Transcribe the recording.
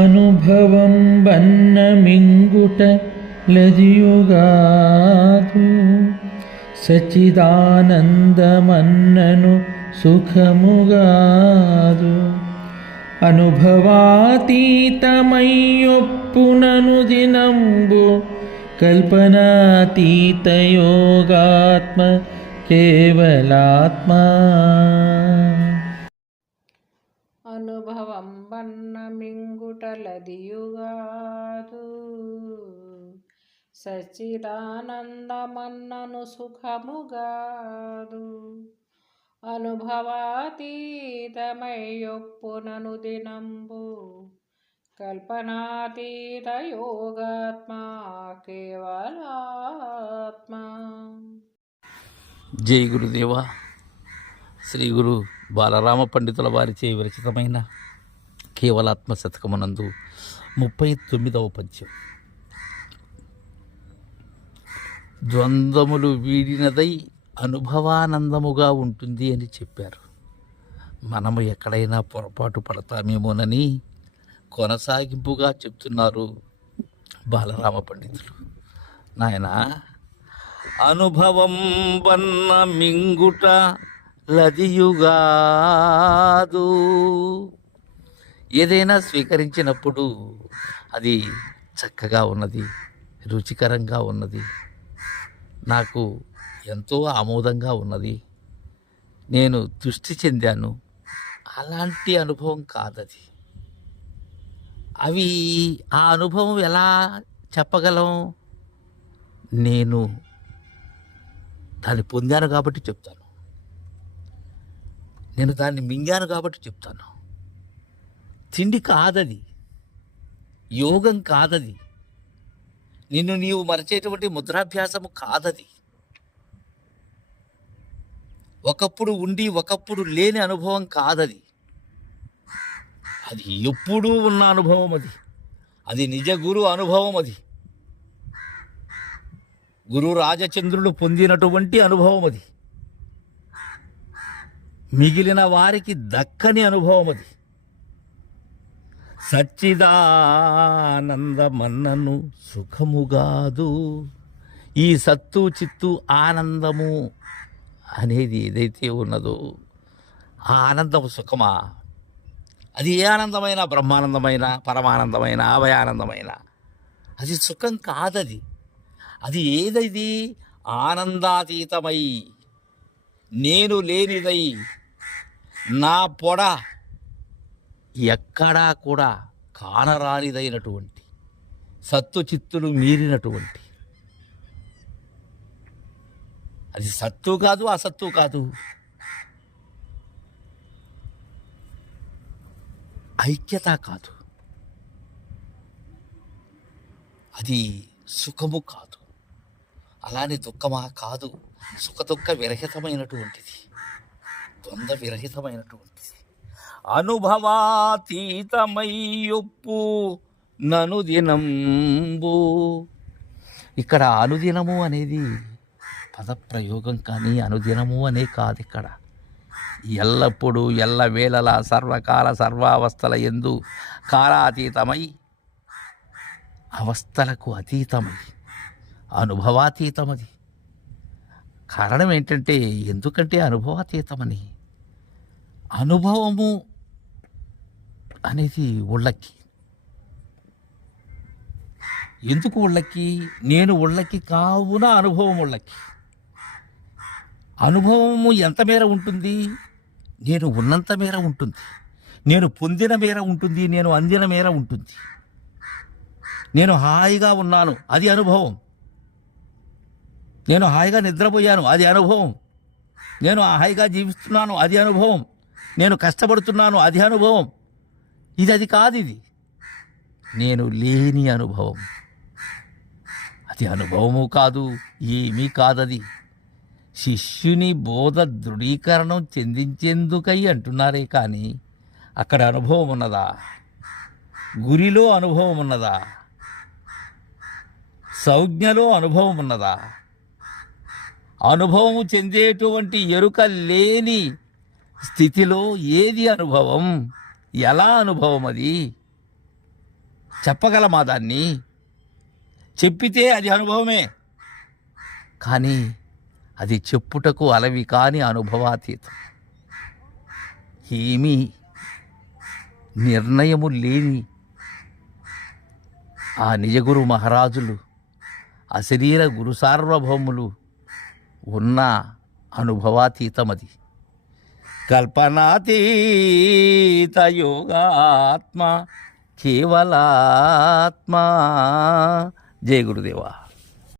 अनुभवं वन्नमिङ्गुट मिङ्गुटलजयुगादु सचिदानन्दमन्ननु सुखमुगादु अनुभवातीतमय्यो पुननुदिनंबु कल्पनातीतयोगात्म केवलात्मा। అనుభవం వన్న మింగుటలదియుగాదు సచ్చిదానందమన్నను సుఖముగాదు. అనుభవాతీతమయ్యొప్పునను దినంబు. కల్పనాతీత యోగాత్మా కేవలాత్మా. జై గురుదేవా. శ్రీ గురు బాలరామ పండితుల వారిచే విరచితమైన కేవలాత్మ శతకమునందు ముప్పై తొమ్మిదవ పద్యం ద్వంద్వములు వీడినదై అనుభవానందముగా ఉంటుంది అని చెప్పారు. మనము ఎక్కడైనా పొరపాటు పడతామేమోనని కొనసాగింపుగా చెప్తున్నారు బాలరామ పండితులు. నాయనా అనుభవం వన్న మింగుట లదియుగాదు. ఏదైనా స్వీకరించినప్పుడు అది చక్కగా ఉన్నది రుచికరంగా ఉన్నది నాకు ఎంతో ఆమోదంగా ఉన్నది. నేను దృష్టి చెందాను. అలాంటి అనుభవం కాదది. అవి ఆ అనుభవం ఎలా చెప్పగలం? నేను దాన్ని పొందాను కాబట్టి చెప్తాను. నేను దాన్ని మింగాను కాబట్టి చెప్తాను. తిండి కాదది యోగం కాదది నిన్ను నీవు మరచేటువంటి ముద్రాభ్యాసము కాదది. ఒకప్పుడు ఉండి ఒకప్పుడు లేని అనుభవం కాదది. అది ఎప్పుడూ ఉన్న అనుభవం అది. అది నిజ గురు అనుభవం అది. గురు రాజచంద్రులు పొందినటువంటి అనుభవం అది. మిగిలిన వారికి దక్కని అనుభవం అది. సచ్చిదానందమన్నను సుఖముగాదు ఈ సత్తు చిత్తు ఆనందము అనేది ఏదైతే ఉన్నదో ఆ ఆనందము సుఖమా? అది ఏ ఆనందమైన బ్రహ్మానందమైన పరమానందమైన అభయానందమైన? అది సుఖం కాదది. అది ఏదది? ఆనందాతీతమై నేను లేనిదై నా పొడ ఎక్కడా కూడా కానరానిదైనటువంటి సత్తు చిత్తులు మీరినటువంటి. అది సత్తు కాదు అసత్తు కాదు. ఐక్యత కాదు. అది సుఖము కాదు. అలానే దుఃఖమా కాదు. సుఖ దుఃఖ విరహితమైనటువంటిది. ద్వంద్వ విరహితమైనటువంటిది అనుభవాతీతమయ్యొప్పు నను దినంబు ఇక్కడ అనుదినము అనేది పదప్రయోగం కానీ అనుదినము అనే కాదు ఇక్కడ. ఎల్లప్పుడూ ఎల్లవేళలా సర్వకాల సర్వావస్థల ఎందు కాలాతీతమై అవస్థలకు అతీతమై అనుభవాతీతమది. కారణం ఏంటంటే ఎందుకంటే అనుభవాతీతమని అనుభవము అనేది ఒళ్ళకి ఎందుకు ఒళ్ళకి నేను ఒళ్ళకి కావున అనుభవం ఒళ్ళకి అనుభవము ఎంత మేర ఉంటుంది? నేను ఉన్నంత మేర ఉంటుంది. నేను పొందిన మేర ఉంటుంది. నేను అందిన మేర ఉంటుంది. నేను హాయిగా ఉన్నాను. అది అనుభవం. నేను హాయిగా నిద్రపోయాను. అది అనుభవం. నేను హాయిగా జీవిస్తున్నాను. అది అనుభవం. నేను కష్టపడుతున్నాను అది అనుభవం. ఇది అది కాదు ఇది. నేను లేని అనుభవం. అది అనుభవము కాదు ఏమీ కాదది. శిష్యుని బోధ దృఢీకరణం చెందించేందుకై అంటున్నారే కానీ అక్కడ అనుభవం ఉన్నదా? గురిలో అనుభవం ఉన్నదా? సంజ్ఞలో అనుభవం ఉన్నదా? అనుభవము చెందేటువంటి ఎరుక లేని స్థితిలో ఏది అనుభవం? ఎలా అనుభవం అది? చెప్పగలమా దాన్ని? చెప్పితే అది అనుభవమే. కానీ అది చెప్పుటకు అలవి కాని అనుభవాతీతం. ఏమీ నిర్ణయము లేని ఆ నిజగురు మహారాజులు అశరీర గురు సార్వభౌములు ఉన్న అనుభవాతీతమది. కల్పనాతీత యోగాత్మ కేవలాత్మ. జయ గురుదేవా.